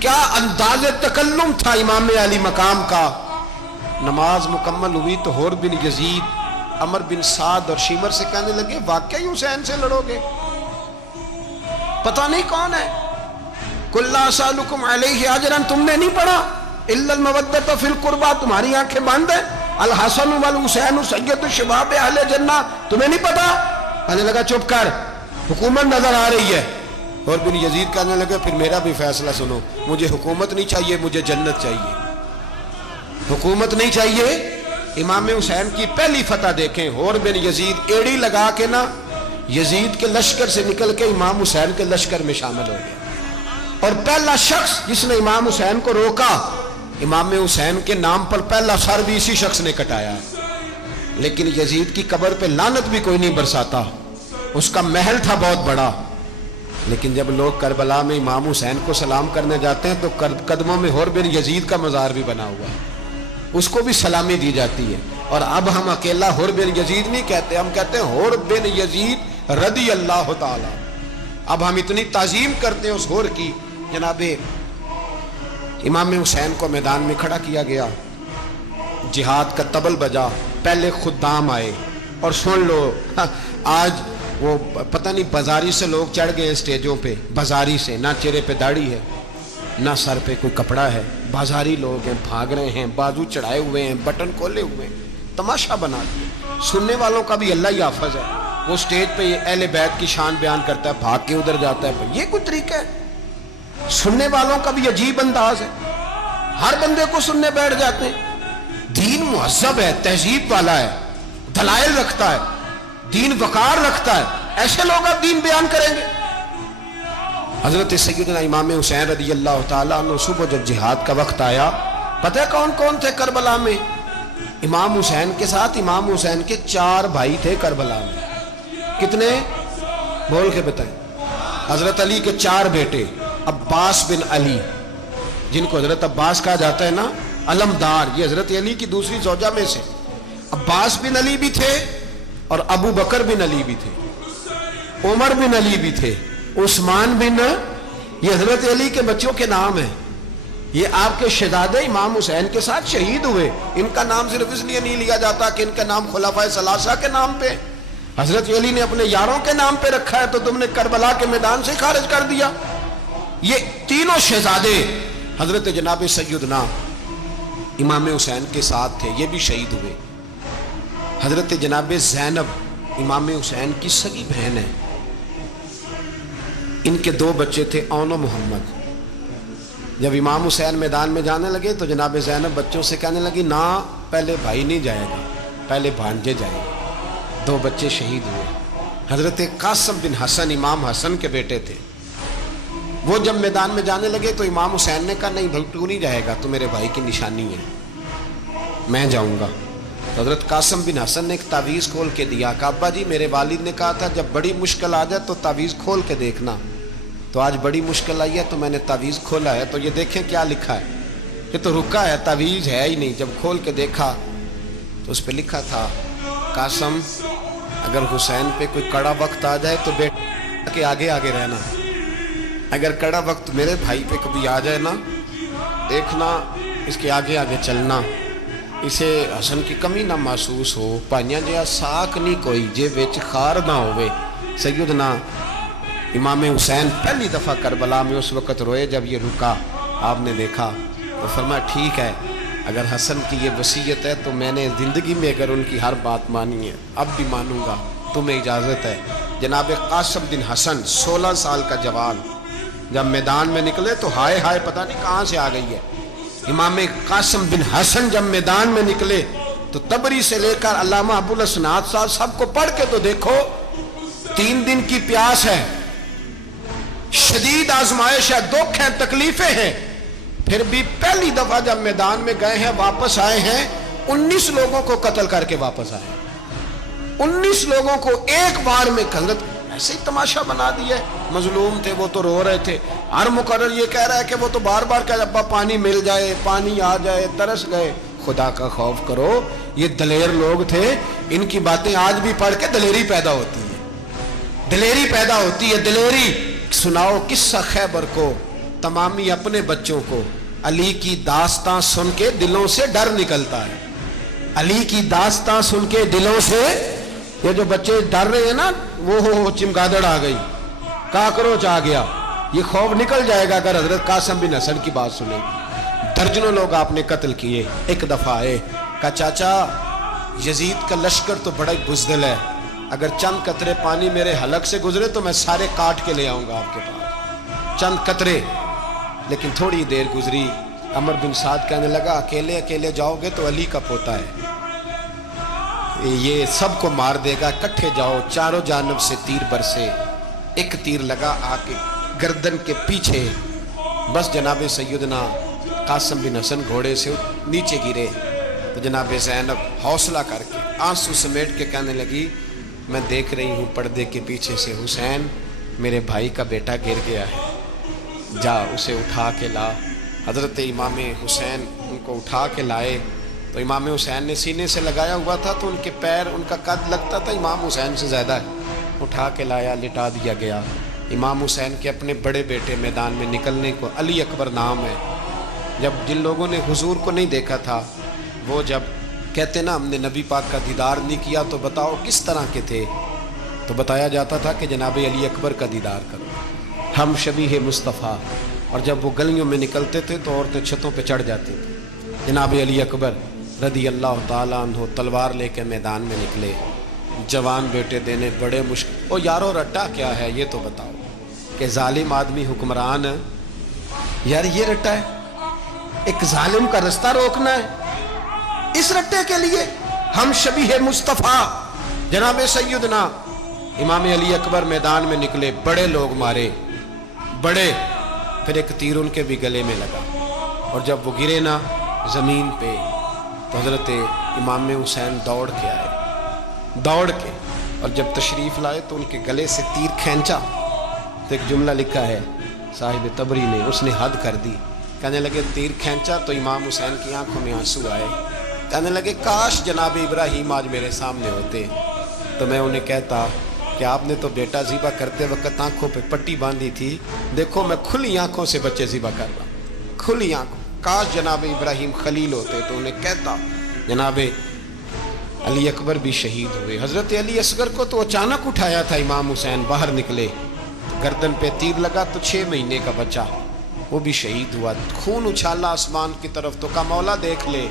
کیا انداز تکلم تھا امام علی مقام کا۔ نماز مکمل ہوئی تو حور بن یزید، عمر بن سعد اور شیمر سے کہنے لگے واقعی حسین سے لڑو گے؟ پتہ نہیں کون ہے۔ قُلْ لَا أَسْأَلُكُمْ عَلَيْهِ أَجْرًا، تم نے نہیں پڑھا إِلَّا الْمَوَدَّةَ فِي الْقُرْبَى، تمہاری آنکھیں بند ہیں۔ الحسن والحسین سید الشباب اہل جنہ، تمہیں نہیں پتا؟ کہنے لگا چپ کر، حکومت نظر آ رہی ہے۔ اور بن یزید کہنے لگے پھر میرا بھی فیصلہ سنو، مجھے حکومت نہیں چاہیے، مجھے جنت چاہیے۔ حکومت نہیں چاہیے۔ امام حسین کی پہلی فتح دیکھیں، اور بن یزید ایڑی لگا کے نا یزید کے لشکر سے نکل کے امام حسین کے لشکر میں شامل ہو گیا، اور پہلا شخص جس نے امام حسین کو روکا، امام حسین کے نام پر پہلا سر بھی اسی شخص نے کٹایا۔ لیکن یزید کی قبر پہ لعنت بھی کوئی نہیں برساتا، اس کا محل تھا بہت بڑا، لیکن جب لوگ کربلا میں امام حسین کو سلام کرنے جاتے ہیں تو قدموں میں حور بن یزید کا مزار بھی بنا ہوا ہے، اس کو بھی سلامی دی جاتی ہے۔ اور اب ہم اکیلا حور بن یزید نہیں کہتے، ہم کہتے ہیں حور بن یزید رضی اللہ تعالی۔ اب ہم اتنی تعظیم کرتے ہیں اس حور کی۔ جناب امام حسین کو میدان میں کھڑا کیا گیا، جہاد کا طبل بجا، پہلے خدام آئے، اور سن لو آج وہ پتہ نہیں بازاری سے لوگ چڑھ گئے اسٹیجوں پہ، بازاری سے، نہ چہرے پہ داڑھی ہے نہ سر پہ کوئی کپڑا ہے، بازاری لوگ ہیں، بھاگ رہے ہیں، بازو چڑھائے ہوئے ہیں، بٹن کھولے ہوئے ہیں، تماشا بنا دیا۔ سننے والوں کا بھی اللہ ہی حافظ ہے، وہ اسٹیج پہ اہل بیت کی شان بیان کرتا ہے، بھاگ کے ادھر جاتا ہے، یہ کوئی طریقہ ہے؟ سننے والوں کا بھی عجیب انداز ہے، ہر بندے کو سننے بیٹھ جاتے ہیں۔ دین مہذب ہے، تہذیب والا ہے، دلائل رکھتا ہے، دین وقار رکھتا ہے، ایسے لوگ اب دین بیان کریں گے؟ حضرت سیدنا امام حسین رضی اللہ تعالیٰ عنہ صبح جب جہاد کا وقت آیا، پتہ ہے کون کون تھے کربلا میں؟ امام حسین کے ساتھ امام حسین کے 4 بھائی تھے کربلا میں۔ کتنے؟ بول کے بتائیں۔ حضرت علی کے 4 بیٹے، عباس بن علی، جن کو حضرت عباس کہا جاتا ہے نا، علمدار، یہ حضرت علی کی دوسری زوجہ میں سے۔ عباس بن علی بھی تھے، اور ابو بکر بن علی بھی تھے، عمر بن علی بھی تھے، عثمان بن، یہ حضرت علی کے بچوں کے نام ہیں۔ یہ آپ کے شہزادے امام حسین کے ساتھ شہید ہوئے، ان کا نام صرف اس لیے نہیں لیا جاتا کہ ان کا نام خلفائے ثلاثہ کے نام پہ، حضرت علی نے اپنے یاروں کے نام پہ رکھا ہے، تو تم نے کربلا کے میدان سے خارج کر دیا۔ یہ تینوں شہزادے حضرت جناب سیدنا امام حسین کے ساتھ تھے، یہ بھی شہید ہوئے۔ حضرت جناب زینب امام حسین کی سگی بہن ہے، ان کے 2 بچے تھے، اون و محمد۔ جب امام حسین میدان میں جانے لگے تو جناب زینب بچوں سے کہنے لگی نہ، پہلے بھائی نہیں جائے گا، پہلے بھانجے جائیں گے۔ 2 بچے شہید ہوئے۔ حضرت قاسم بن حسن امام حسن کے بیٹے تھے، وہ جب میدان میں جانے لگے تو امام حسین نے کہا نہیں بھائی تو نہیں جائے گا، تو میرے بھائی کی نشانی ہے، میں جاؤں گا۔ تو حضرت قاسم بن حسن نے ایک تعویذ کھول کے دیا کہ ابا جی میرے والد نے کہا تھا جب بڑی مشکل آ جائے تو تعویذ کھول کے دیکھنا، تو آج بڑی مشکل آئی ہے تو میں نے تعویذ کھولا ہے، تو یہ دیکھیں کیا لکھا ہے، یہ تو رکا ہے، تعویذ ہے ہی نہیں۔ جب کھول کے دیکھا تو اس پہ لکھا تھا قاسم اگر حسین پہ کوئی کڑا وقت آ جائے تو بیٹے کے آگے آگے رہنا، اگر کڑا وقت میرے بھائی پہ کبھی آ جائے نا، دیکھنا اس کے آگے آگے چلنا، اسے حسن کی کمی نہ محسوس ہو، پائیاں جہاں ساک نہیں کوئی جے وچ خار نہ ہوئے۔ سیدنا امام حسین پہلی دفعہ کربلا میں اس وقت روئے جب یہ رکا، آپ نے دیکھا تو فرمایا ٹھیک ہے، اگر حسن کی یہ وصیت ہے تو میں نے زندگی میں اگر ان کی ہر بات مانی ہے اب بھی مانوں گا، تمہیں اجازت ہے۔ جناب قاسم بن حسن 16 سال کا جوان جب میدان میں نکلے تو ہائے ہائے پتہ نہیں کہاں سے آ گئی ہے۔ امام قاسم بن حسن جب میدان میں نکلے تو تبری سے لے کر علامہ ابو الاسناد صاحب سب کو پڑھ کے تو دیکھو، 3 دن کی پیاس ہے، شدید آزمائش ہے, دکھ ہیں, تکلیفیں ہیں, پھر بھی پہلی دفعہ جب میدان میں گئے ہیں, واپس آئے ہیں, 19 لوگوں کو قتل کر کے واپس آئے. 19 لوگوں کو ایک بار میں حضرت ایسے ہی تماشا بنا دیا. مظلوم تھے وہ تو رو رہے تھے, ہر مقرر یہ کہہ رہا ہے کہ وہ تو بار بار کہ ابا پانی مل جائے, پانی آ جائے, ترس گئے. خدا کا خوف کرو, یہ دلیر لوگ تھے, ان کی باتیں آج بھی پڑھ کے دلیری پیدا ہوتی ہے, دلیری پیدا ہوتی ہے, دلیری. سناؤ قصہ خیبر کو, تمامی اپنے بچوں کو علی کی داستان سن کے دلوں سے ڈر نکلتا ہے. علی کی داستان سن کے دلوں سے, یہ جو بچے ڈر رہے ہیں نا, وہ چمگادڑ آ گئی, کاکروچ آ گیا, یہ خوف نکل جائے گا اگر حضرت قاسم بن حسن کی بات سنیں. درجنوں لوگ آپ نے قتل کیے. ایک دفعہ آئے, کہا چاچا یزید کا لشکر تو بڑا ہی بزدل ہے, اگر چند قطرے پانی میرے حلق سے گزرے تو میں سارے کاٹ کے لے آؤں گا آپ کے پاس, چند قطرے. لیکن تھوڑی دیر گزری, عمر بن سعد کہنے لگا اکیلے اکیلے جاؤ گے تو علی کا پوتا ہے, یہ سب کو مار دے گا, اکٹھے جاؤ. چاروں جانب سے تیر برسے, ایک تیر لگا آ کے گردن کے پیچھے, بس جناب سیدنا قاسم بن حسن گھوڑے سے نیچے گرے. تو جناب زینب حوصلہ کر کے آنسو سمیٹ کے کہنے لگی میں دیکھ رہی ہوں پردے کے پیچھے سے حسین میرے بھائی کا بیٹا گر گیا ہے, جا اسے اٹھا کے لا. حضرت امام حسین ان کو اٹھا کے لائے. تو امام حسین نے سینے سے لگایا ہوا تھا تو ان کے پیر, ان کا قد لگتا تھا امام حسین سے زیادہ ہے. اٹھا کے لایا, لٹا دیا گیا. امام حسین کے اپنے بڑے بیٹے میدان میں نکلنے کو, علی اکبر نام ہے. جب جن لوگوں نے حضور کو نہیں دیکھا تھا, وہ جب کہتے نا ہم نے نبی پاک کا دیدار نہیں کیا تو بتاؤ کس طرح کے تھے, تو بتایا جاتا تھا کہ جناب علی اکبر کا دیدار کرو, ہم شبیہ مصطفیٰ. اور جب وہ گلیوں میں نکلتے تھے تو عورتیں چھتوں پہ چڑھ جاتی تھیں. جناب علی اکبر رضی اللہ تعالیٰ عنہ تلوار لے کے میدان میں نکلے, جوان بیٹے دینے بڑے مشکل. او یارو رٹا کیا ہے یہ تو بتاؤ, کہ ظالم آدمی حکمران, یار یہ رٹا ہے, ایک ظالم کا رستہ روکنا ہے, اس رٹے کے لیے ہم شبیہ مصطفیٰ. جناب سیدنا امام علی اکبر میدان میں نکلے, بڑے لوگ مارے, بڑے. پھر ایک تیر ان کے بھی گلے میں لگا, اور جب وہ گرے نا زمین پہ تو حضرت امام حسین دوڑ کے آئے, دوڑ کے, اور جب تشریف لائے تو ان کے گلے سے تیر کھینچا. تو ایک جملہ لکھا ہے صاحب تبری نے, اس نے حد کر دی. کہنے لگے تیر کھینچا تو امام حسین کی آنکھوں میں آنسو آئے. کہنے لگے کاش جناب ابراہیم آج میرے سامنے ہوتے تو میں انہیں کہتا کہ آپ نے تو بیٹا ذبح کرتے وقت آنکھوں پہ پٹی باندھی تھی, دیکھو میں کھلی آنکھوں سے بچے ذبح کر رہا ہوں, کھلی آنکھوں. کاش جناب ابراہیم خلیل ہوتے تو انہیں کہتا. جناب علی اکبر بھی شہید ہوئے. حضرت علی اصغر کو تو اچانک اٹھایا تھا امام حسین, باہر نکلے, گردن پہ تیر لگا تو 6 مہینے کا بچہ, وہ بھی شہید ہوا. خون اچھالا آسمان کی طرف تو کہا مولا دیکھ لے,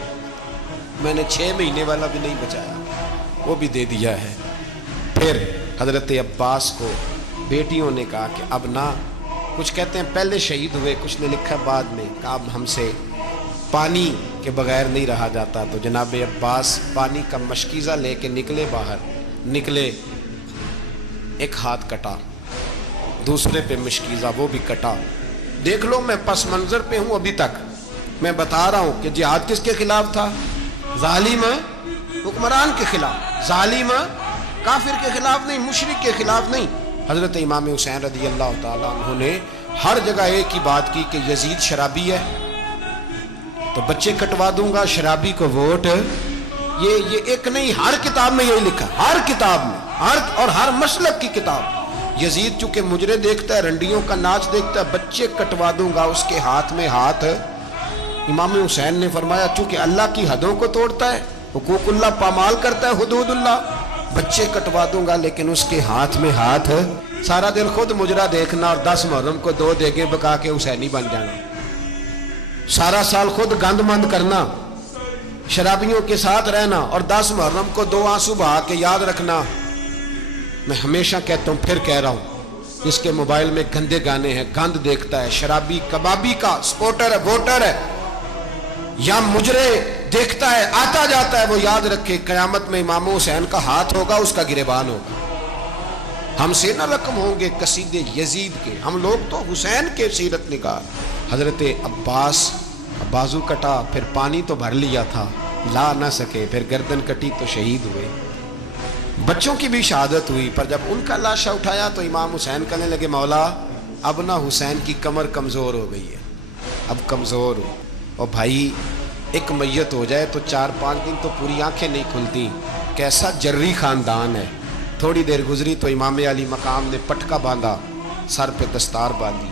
میں نے 6 مہینے والا بھی نہیں بچایا, وہ بھی دے دیا ہے. پھر حضرت عباس کو بیٹیوں نے کہا کہ اب نہ, کچھ کہتے ہیں پہلے شہید ہوئے, کچھ نے لکھا بعد میں, کہ اب ہم سے پانی کے بغیر نہیں رہا جاتا. تو جناب عباس پانی کا مشکیزہ لے کے نکلے, باہر نکلے, ایک ہاتھ کٹا, دوسرے پہ مشکیزہ, وہ بھی کٹا. دیکھ لو میں پس منظر پہ ہوں ابھی تک, میں بتا رہا ہوں کہ جہاد کس کے خلاف تھا, ظالم حکمران کے خلاف, ظالم کافر کے خلاف نہیں, مشرک کے خلاف نہیں. حضرت امام حسین رضی اللہ تعالیٰ عنہ نے ہر جگہ ایک ہی بات کی کہ یزید شرابی ہے تو بچے کٹوا دوں گا, شرابی کو ووٹ. یہ ایک نہیں, ہر کتاب میں یہی لکھا, ہر کتاب میں, اور ہر مسلک کی کتاب. یزید چونکہ مجرے دیکھتا ہے, رنڈیوں کا ناچ دیکھتا ہے, بچے کٹوا دوں گا, اس کے ہاتھ میں ہاتھ. امام حسین نے فرمایا چونکہ اللہ کی حدوں کو توڑتا ہے, حقوق اللہ پامال کرتا ہے, حدود اللہ, بچے کٹوا دوں گا لیکن اس کے ہاتھ میں ہاتھ. سارا دن خود مجرا دیکھنا اور 10 محرم کو 2 دیگیں پکا کے حسینی بن جانا, سارا سال خود گند مند کرنا, شرابیوں کے ساتھ رہنا, اور 10 محرم کو 2 آنسو بہا کے یاد رکھنا. میں ہمیشہ کہتا ہوں, پھر کہہ رہا ہوں, جس کے موبائل میں گندے گانے ہیں, گند دیکھتا ہے, شرابی کبابی کا سپورٹر ہے, ووٹر ہے, یا مجرے دیکھتا ہے, آتا جاتا ہے, وہ یاد رکھے قیامت میں امام حسین کا ہاتھ ہوگا, اس کا گریبان ہوگا. ہم سے نہ رقم ہوں گے قصیدے یزید کے، ہم لوگ تو حسین کے سیرت نگار۔ حضرت عباس بازو کٹا پھر پانی تو بھر لیا تھا، لا نہ سکے، پھر گردن کٹی تو شہید ہوئے۔ بچوں کی بھی شہادت ہوئی، پر جب ان کا لاشا اٹھایا تو امام حسین کہنے لگے مولا اب نہ حسین کی کمر کمزور ہو گئی ہے، اب کمزور ہو، اور بھائی ایک میت ہو جائے تو 4-5 دن تو پوری آنکھیں نہیں کھلتی، کیسا جری خاندان ہے۔ تھوڑی دیر گزری تو امام علی مقام نے پٹکا باندھا، سر پہ دستار باندھی،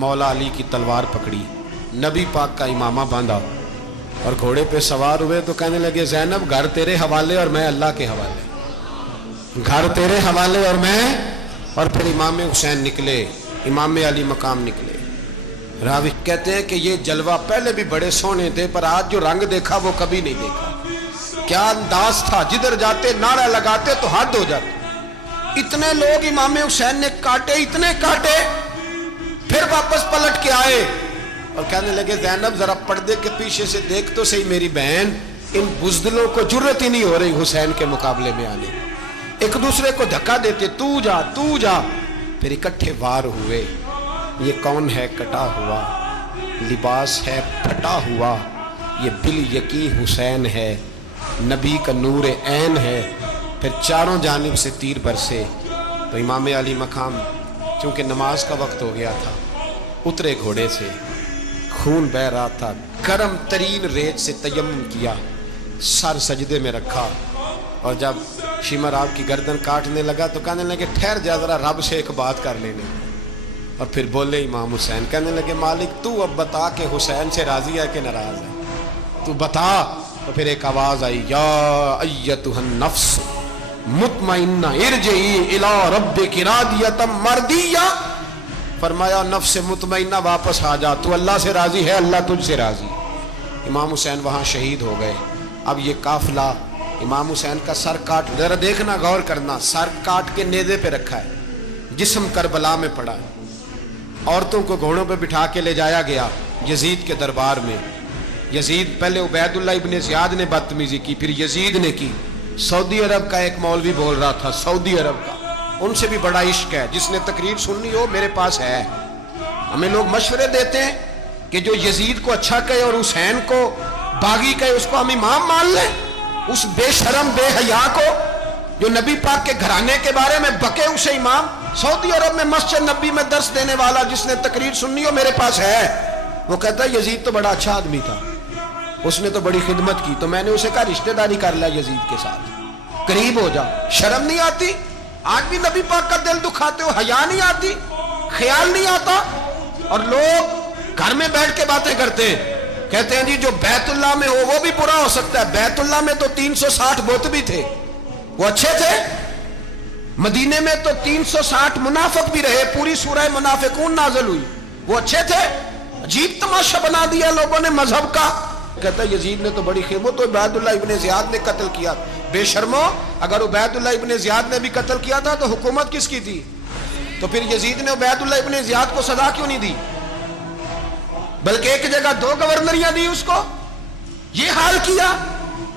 مولا علی کی تلوار پکڑی، نبی پاک کا امامہ باندھا اور گھوڑے پہ سوار ہوئے تو کہنے لگے زینب گھر تیرے حوالے اور میں اللہ کے حوالے، گھر تیرے حوالے اور میں، اور پھر امام حسین نکلے، امام علی مقام نکلے۔ راوی کہتے ہیں کہ یہ جلوہ پہلے بھی بڑے سونے تھے، پر آج جو رنگ دیکھا وہ کبھی نہیں دیکھا۔ کیا انداز تھا، جدھر جاتے نعرہ لگاتے تو حد ہو جاتے۔ اتنے لوگ امام حسین نے کاٹے، اتنے کاٹے، پھر واپس پلٹ کے آئے اور کہنے لگے زینب ذرا پردے کے پیچھے سے دیکھ تو صحیح میری بہن، ان بزدلوں کو جرت ہی نہیں ہو رہی حسین کے مقابلے میں آنے، ایک دوسرے کو دھکا دیتے، تو جا تو جا، پھر اکٹھے وار ہوئے۔ یہ کون ہے کٹا ہوا، لباس ہے پھٹا ہوا، یہ بال یقین حسین ہے، نبی کا نور عین ہے۔ پھر چاروں جانب سے تیر برسے تو امام علی مقام چونکہ نماز کا وقت ہو گیا تھا، اترے گھوڑے سے، خون بہ رہا تھا، گرم ترین ریت سے تیمم کیا، سر سجدے میں رکھا، اور جب شمر آپ کی گردن کاٹنے لگا تو کہنے لگے ٹھہر جا ذرا رب سے ایک بات کر لینے، اور پھر بولے امام حسین، کہنے لگے مالک تو اب بتا کہ حسین سے راضی ہے کہ ناراض ہے، تو بتا۔ تو پھر ایک آواز آئی، یا ایتھا النفس مطمئنہ ارجعی الی ربک راضیۃ مرضیہ، فرمایا نفس مطمئنہ واپس آ جا، تو اللہ سے راضی ہے، اللہ تجھ سے راضی۔ امام حسین وہاں شہید ہو گئے۔ اب یہ قافلہ امام حسین کا سر کاٹ، ذرا دیکھنا غور کرنا، سر کاٹ کے نیزے پہ رکھا ہے، جسم کربلا میں پڑا ہے، عورتوں کو گھوڑوں پہ بٹھا کے لے جایا گیا یزید کے دربار میں۔ یزید پہلے عبید اللہ ابن زیاد نے بدتمیزی کی، پھر یزید نے کی۔ سعودی عرب کا ایک مولوی بول رہا تھا، سعودی عرب کا، ان سے بھی بڑا عشق ہے، جس نے تقریر سننی ہو میرے پاس ہے۔ ہمیں لوگ مشورے دیتے ہیں کہ جو یزید کو اچھا کہے اور حسین کو باغی کہے اس کو ہم امام مان لیں، اس بے شرم بے حیا کو جو نبی پاک کے گھرانے کے بارے میں بکے اسے امام۔ سعودی عرب میں مسجد نبی میں درس دینے والا جس نے تقریر سننی ہو میرے پاس ہے، وہ کہتا ہے یزید تو بڑا اچھا آدمی تھا، اس نے تو بڑی خدمت کی، تو میں نے اسے کہا رشتہ داری کر لیا یزید کے ساتھ، قریب ہو جا۔ شرم نہیں آتی؟ آج بھی نبی پاک کا دل دکھاتے ہو، حیا نہیں آتی، خیال نہیں آتا؟ اور لوگ گھر میں بیٹھ کے باتیں کرتے ہیں، کہتے ہیں جی جو بیت اللہ میں ہو وہ بھی برا ہو سکتا ہے۔ بیت اللہ میں تو 360 بت بھی تھے، وہ اچھے تھے۔ مدینے میں تو 360 منافق بھی رہے، پوری سورہ منافقون نازل ہوئی، وہ اچھے تھے۔ عجیب تماشا بنا دیا لوگوں نے مذہب کا۔ کہتا ہے یزید نے تو بڑی خدمت، تو عبید اللہ ابن زیاد نے قتل کیا۔ بے شرمو، اگر عبید اللہ ابن زیاد نے بھی قتل کیا تھا تو حکومت کس کی تھی؟ تو پھر یزید نے عبید اللہ ابن زیاد کو سزا کیوں نہیں دی، بلکہ ایک جگہ 2 گورنریاں دی اس کو؟ یہ حال کیا۔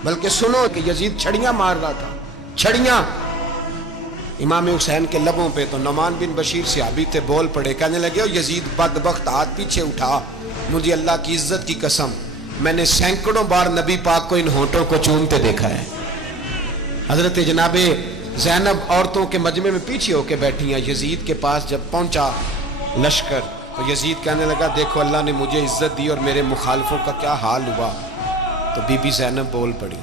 بلکہ سنو کہ یزید چھڑیاں مار رہا تھا، چھڑیاں۔ امام حسین کے لبوں پہ تو نعمان بن بشیر صحابی تھے، بول پڑے، کہنے لگے یزید بدبخت، ہاتھ پیچھے اٹھا، مجھے اللہ کی عزت کی قسم میں نے سینکڑوں بار نبی پاک کو ان ہونٹوں کو چومتے دیکھا ہے۔ حضرت جناب زینب عورتوں کے مجمع میں پیچھے ہو کے بیٹھی ہیں۔ یزید کے پاس جب پہنچا لشکر تو یزید کہنے لگا دیکھو اللہ نے مجھے عزت دی اور میرے مخالفوں کا کیا حال ہوا۔ تو بی بی زینب بول پڑی،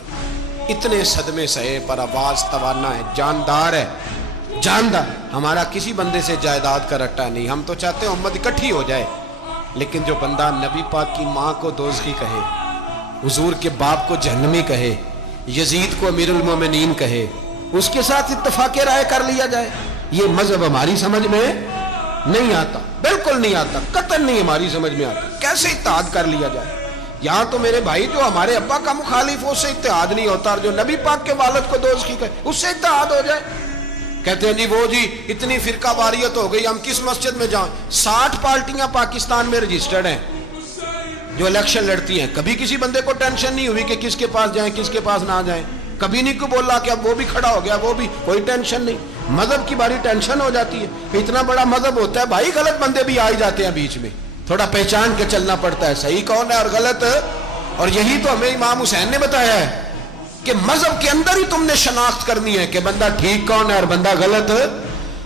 اتنے صدمے سہے پر آواز توانا ہے، جاندار ہے، جاندار۔ ہمارا کسی بندے سے جائیداد کا رٹا نہیں، ہم تو چاہتے ہیں امت اکٹھی ہو جائے، لیکن جو بندہ نبی پاک کی ماں کو دوزخی کہے، حضور کے باپ کو جہنمی کہے، یزید کو امیر المومنین کہے، اس کے ساتھ اتفاق رائے کر لیا جائے، یہ مذہب ہماری سمجھ میں نہیں آتا، بالکل نہیں آتا، قطعاً نہیں ہماری سمجھ میں آتا۔ کیسے اتحاد کر لیا جائے؟ یہاں تو میرے بھائی جو ہمارے ابا کا مخالف ہو اس سے اتحاد نہیں ہوتا، اور جو نبی پاک کے والد کو دوزخی کہے اس سے اتحاد ہو جائے۔ کہتے ہیں جی وہ جی اتنی فرقہ واریت ہو گئی، ہم کس مسجد میں جائیں؟ 60 پارٹیاں پاکستان میں رجسٹرڈ ہیں جو الیکشن لڑتی ہیں، کبھی کسی بندے کو ٹینشن نہیں ہوئی کہ کس کے پاس جائیں کس کے پاس نہ جائیں۔ کبھی نہیں کوئی بولا کہ اب وہ بھی کھڑا ہو گیا, وہ بھی, کوئی ٹینشن نہیں. مذہب کی باری ٹینشن ہو جاتی ہے. اتنا بڑا مذہب ہوتا ہے بھائی, غلط بندے بھی آ جاتے ہیں بیچ میں, تھوڑا پہچان کے چلنا پڑتا ہے صحیح کون ہے اور غلط. اور یہی تو ہمیں امام حسین نے بتایا ہے کہ مذہب کے اندر ہی تم نے شناخت کرنی ہے کہ بندہ ٹھیک کون ہے اور بندہ غلط.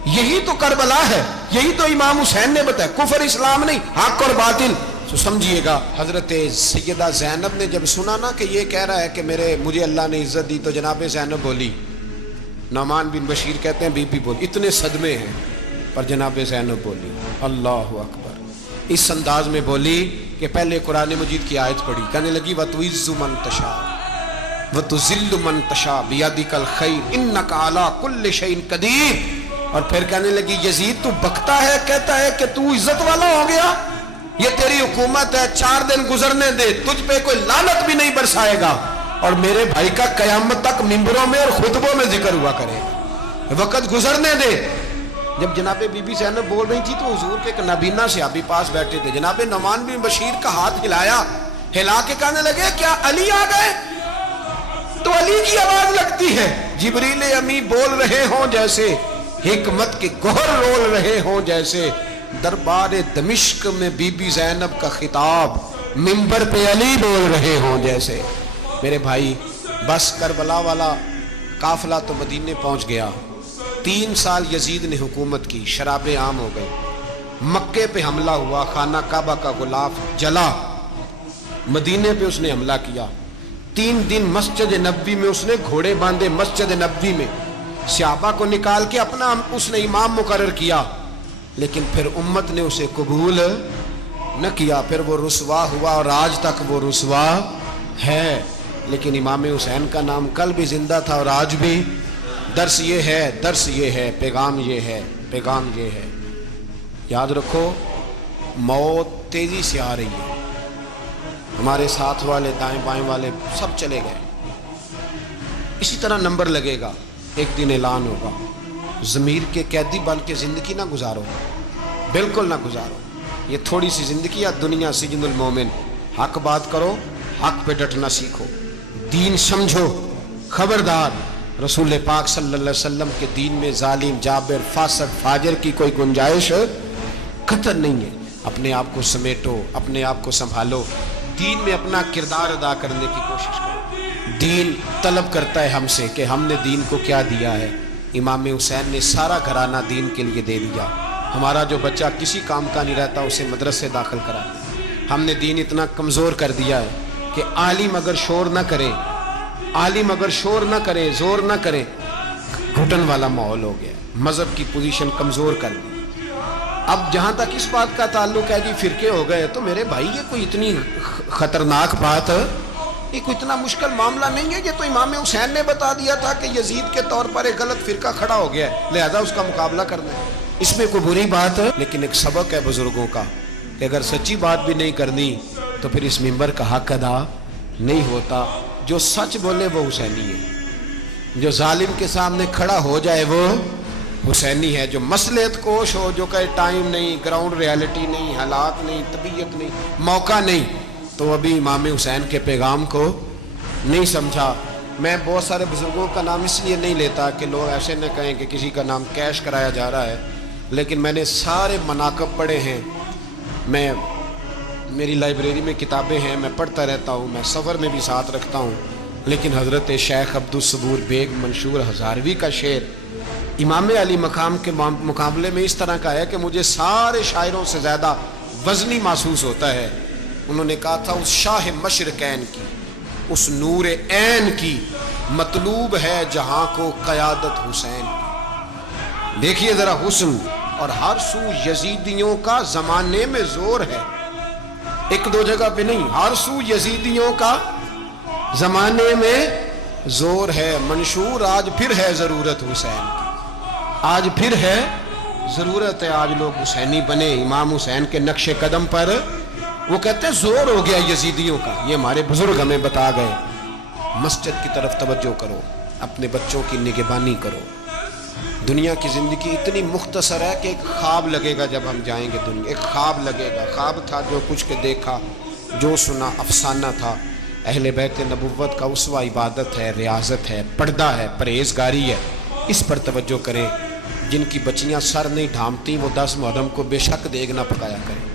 یہی تو کربلا ہے, یہی تو امام حسین نے بتایا, کفر اسلام نہیں, حق اور باطل. تو سمجھیے گا, حضرت سیدہ زینب نے جب سنا نا کہ یہ کہہ رہا ہے کہ مجھے اللہ نے عزت دی, تو جناب زینب بولی, نعمان بن بشیر کہتے ہیں بی بی بولی, اتنے صدمے ہیں پر جناب زینب بولی اللہ اکبر, اس انداز میں بولی کہ پہلے قرآن مجید کی آیت پڑھی, کہنے لگی وَتُعِزُّ مَن تَشَاءُ وَتُذِلُّ مَن تَشَاءُ بِيَدِكَ الْخَيْرُ إِنَّكَ عَلَىٰ كُلِّ شَيْءٍ قَدِيرٌ. اور پھر کہنے لگی یزید تو بکتا ہے, کہتا ہے کہ تو عزت والا ہو گیا, یہ تیری حکومت ہے, 4 دن گزرنے دے, تجھ پہ کوئی لعنت بھی نہیں برسائے گا, اور میرے بھائی کا قیامت تک ممبروں میں اور خطبوں میں ذکر ہوا کرے, وقت گزرنے دے. جب جناب بی بی زینب بول رہی تھی تو حضور کے ایک نابینا صحابی پاس بیٹھے تھے, جناب نعمان بن بشیر کا ہاتھ ہلایا, ہلا کے کہنے لگے کیا علی آ گئے؟ تو علی کی آواز لگتی ہے, جبریل امی بول رہے ہوں جیسے, حکمت کے گوہر رول رہے ہوں جیسے, دربار دمشق میں بی بی زینب کا خطاب, منبر پہ علی بول رہے ہوں جیسے. میرے بھائی بس کربلا والا قافلہ تو مدینے پہنچ گیا, 3 سال یزید نے حکومت کی, شرابیں عام ہو گئی, مکے پہ حملہ ہوا, خانہ کعبہ کا غلاف جلا, مدینے پہ اس نے حملہ کیا, 3 دن مسجد نبوی میں اس نے گھوڑے باندھے, مسجد نبوی میں صحابہ کو نکال کے اپنا اس نے امام مقرر کیا, لیکن پھر امت نے اسے قبول نہ کیا, پھر وہ رسوا ہوا اور آج تک وہ رسوا ہے. لیکن امام حسین کا نام کل بھی زندہ تھا اور آج بھی. درس یہ ہے, درس یہ ہے, پیغام یہ ہے, پیغام یہ ہے, یاد رکھو موت تیزی سے آ رہی ہے, ہمارے ساتھ والے دائیں بائیں والے سب چلے گئے, اسی طرح نمبر لگے گا, ایک دن اعلان ہوگا, ضمیر کے قیدی بن کے زندگی نہ گزارو, بالکل نہ گزارو, یہ تھوڑی سی زندگی ہے, دنیا سجن المومن. حق بات کرو, حق پہ ڈٹنا سیکھو, دین سمجھو, خبردار رسول پاک صلی اللہ علیہ وسلم کے دین میں ظالم, جابر, فاسق, فاجر کی کوئی گنجائش قطر نہیں ہے. اپنے آپ کو سمیٹو, اپنے آپ کو سنبھالو, دین میں اپنا کردار ادا کرنے کی کوشش کرو. دین طلب کرتا ہے ہم سے کہ ہم نے دین کو کیا دیا ہے. امام حسین نے سارا گھرانہ دین کے لیے دے دیا. ہمارا جو بچہ کسی کام کا نہیں رہتا اسے مدرسے داخل کرا. ہم نے دین اتنا کمزور کر دیا ہے کہ عالم اگر شور نہ کرے, عالم اگر شور نہ کرے, زور نہ کرے, گھٹن والا ماحول ہو گیا, مذہب کی پوزیشن کمزور کر دی. اب جہاں تک اس بات کا تعلق ہے جی فرقے ہو گئے, تو میرے بھائی یہ کوئی اتنی خطرناک بات ہے, یہ کوئی اتنا مشکل معاملہ نہیں ہے. یہ تو امام حسین نے بتا دیا تھا کہ یزید کے طور پر ایک غلط فرقہ کھڑا ہو گیا ہے, لہذا اس کا مقابلہ کرنا ہے. اس میں کوئی بری بات ہے, لیکن ایک سبق ہے بزرگوں کا کہ اگر سچی بات بھی نہیں کرنی تو پھر اس منبر کا حق ادا نہیں ہوتا. جو سچ بولے وہ حسینی ہے, جو ظالم کے سامنے کھڑا ہو جائے وہ حسینی ہے. جو مصلحت کوش ہو, جو کہے ٹائم نہیں, گراؤنڈ ریالٹی نہیں, حالات نہیں, طبیعت نہیں, موقع نہیں, تو ابھی امام حسین کے پیغام کو نہیں سمجھا. میں بہت سارے بزرگوں کا نام اس لیے نہیں لیتا کہ لوگ ایسے نہ کہیں کہ کسی کا نام کیش کرایا جا رہا ہے, لیکن میں نے سارے مناقب پڑھے ہیں. میری لائبریری میں کتابیں ہیں, میں پڑھتا رہتا ہوں, میں سفر میں بھی ساتھ رکھتا ہوں. لیکن حضرت شیخ عبدالصبور بیگ منشور ہزاروی کا شعر امام علی مقام کے مقابلے میں اس طرح کا ہے کہ مجھے سارے شاعروں سے زیادہ وزنی محسوس ہوتا ہے. انہوں نے کہا تھا اس شاہ مشرقین کی, اس نور عین کی, مطلوب ہے جہاں کو قیادت حسین کی. دیکھیے ذرا حسن, اور ہر سو یزیدیوں کا زمانے میں زور ہے, ایک دو جگہ پہ نہیں, ہر سو یزیدیوں کا زمانے میں زور ہے. منشور آج پھر ہے ضرورت حسین کی, آج پھر ہے ضرورت ہے, آج لوگ حسینی بنے, امام حسین کے نقش قدم پر. وہ کہتے ہیں زور ہو گیا یزیدیوں کا, یہ ہمارے بزرگ ہمیں بتا گئے. مسجد کی طرف توجہ کرو, اپنے بچوں کی نگہبانی کرو. دنیا کی زندگی اتنی مختصر ہے کہ ایک خواب لگے گا جب ہم جائیں گے دنیا, ایک خواب لگے گا. خواب تھا جو کچھ کے دیکھا, جو سنا افسانہ تھا, اہل بیت نبوت کا اسوہ عبادت ہے، ریاضت ہے، پردہ ہے، پرہیزگاری ہے، اس پر توجہ کریں۔ جن کی بچیاں سر نہیں ڈھانپتی وہ 10 محرم کو بے شک دیگ نہ پکایا کریں۔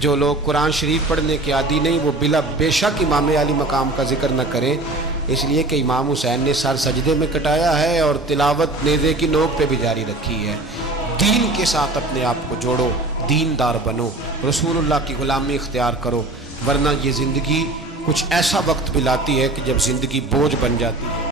جو لوگ قرآن شریف پڑھنے کے عادی نہیں وہ بے شک امام علی مقام کا ذکر نہ کریں، اس لیے کہ امام حسین نے سر سجدے میں کٹایا ہے اور تلاوت نیزے کی نوک پہ بھی جاری رکھی ہے۔ دین کے ساتھ اپنے آپ کو جوڑو، دیندار بنو، رسول اللہ کی غلامی اختیار کرو، ورنہ یہ زندگی کچھ ایسا وقت بھی لاتی ہے کہ جب زندگی بوجھ بن جاتی ہے۔